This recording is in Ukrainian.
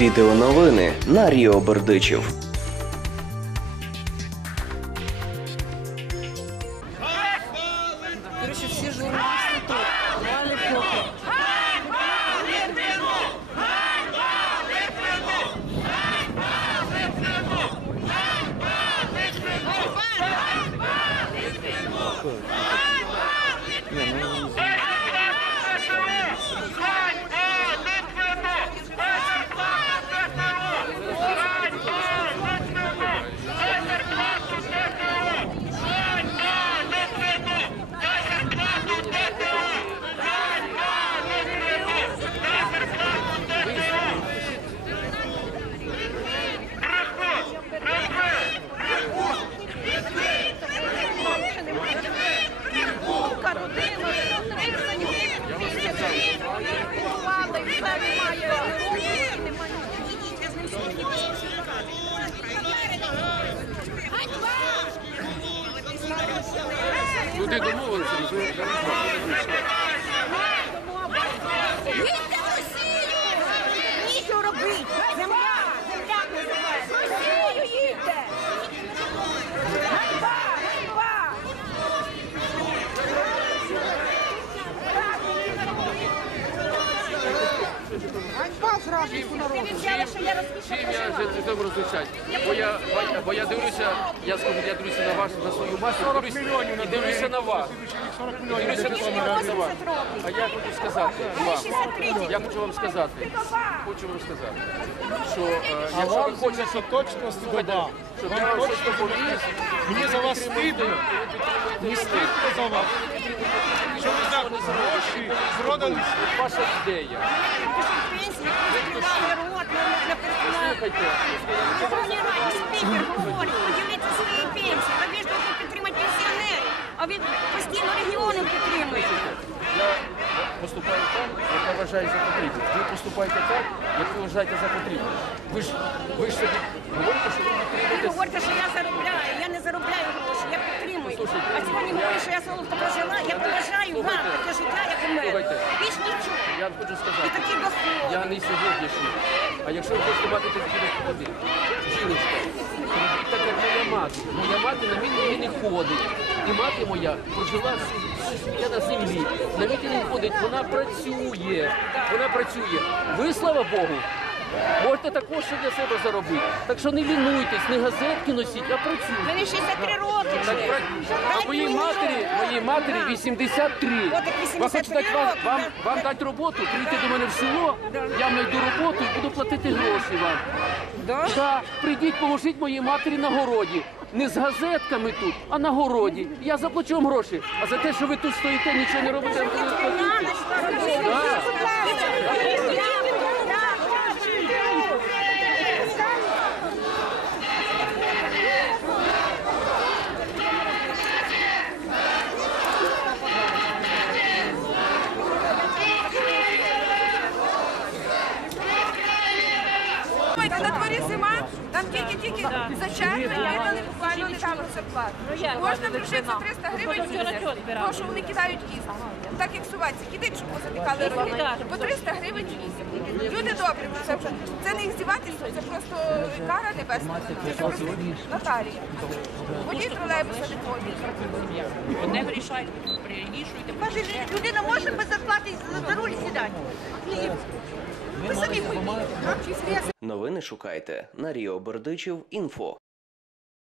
Відеоновини на Ріо Бердичів. Короче, все Люди домовилися, що Їдьте в Росію! Нічого! Земля! Земля називається! В Росію їдьте! Ганьба! Ганьба! Бо я, дивлюся, я скажу, я дивлюся на вас, на свою масу, дивлюся, і дивлюся на вас. Дивлюся на, вас. А я хочу сказати вам, я хочу вам сказати, хочу вам сказати, що е, якщо ви хочете, Це точно слухайте, вам щось допоміг, Мені за вас стидно. Не стидно за вас. Що ви гроші продались? ваша ідея. Пенсії. Слухайте, спікер говорить, поділіться своєю пенсією. А ви ж підтримати пенсіонерів, а ви постійно регіони підтримуєте. я поступаю так, як я вважаю за потрібне. Ви поступаєте так, як ви вважаєте за потрібне. Ви ж ви ж собі говорите, що ви Ви говорите, що я заробляю, я не заробляю гроші, я підтримую. А сьогодні говорите, що я солодко прожила, я поважаю вам таке життя, як у мене. Більш нічого. Я вам хочу І сказати, такі доходи. я не сьогоднішній. А якщо ви хочете мати такі доходи, жіночка, робіть так, як моя мати. Моя мати на мітинги не ходить. І мати моя прожила все на землі. На мітинги ходить, вона працює. Вона працює. Ви, слава Богу, можете також ще для себе заробити. Так що не лінуйтесь, не газетки носіть, а працюйте. Мені 63 роки Так, вже. а моїй матері, моїй матері 83. Ви хочете 83 дати вам, роки, вам, вам дати роботу, прийти до мене в село, я знайду роботу і буду платити гроші вам. Да? Так, прийдіть, поможіть моїй матері на городі. Не з газетками тут, а на городі. Я заплачу вам гроші. А за те, що ви тут стоїте, нічого не робите, ви не платите. Ой, На дворі зима, там тільки-тільки за червень видали буквально недавно зарплату. Можна прожити 300 гривень місяць, тому що вони кидають кіс. Так як суватці, кидають, щоб позатикали роки. По 300 гривень в місяць. Люди добрі, це, це не іздівательство, це просто кара небесна. Це просто Наталія. Водій тролейбуса не ходить. Не вирішайте, перевішуйте. Людина може без зарплати за руль сідати. Ви самі пойміть. Новини шукайте на Ріо Бердичів. Інфо.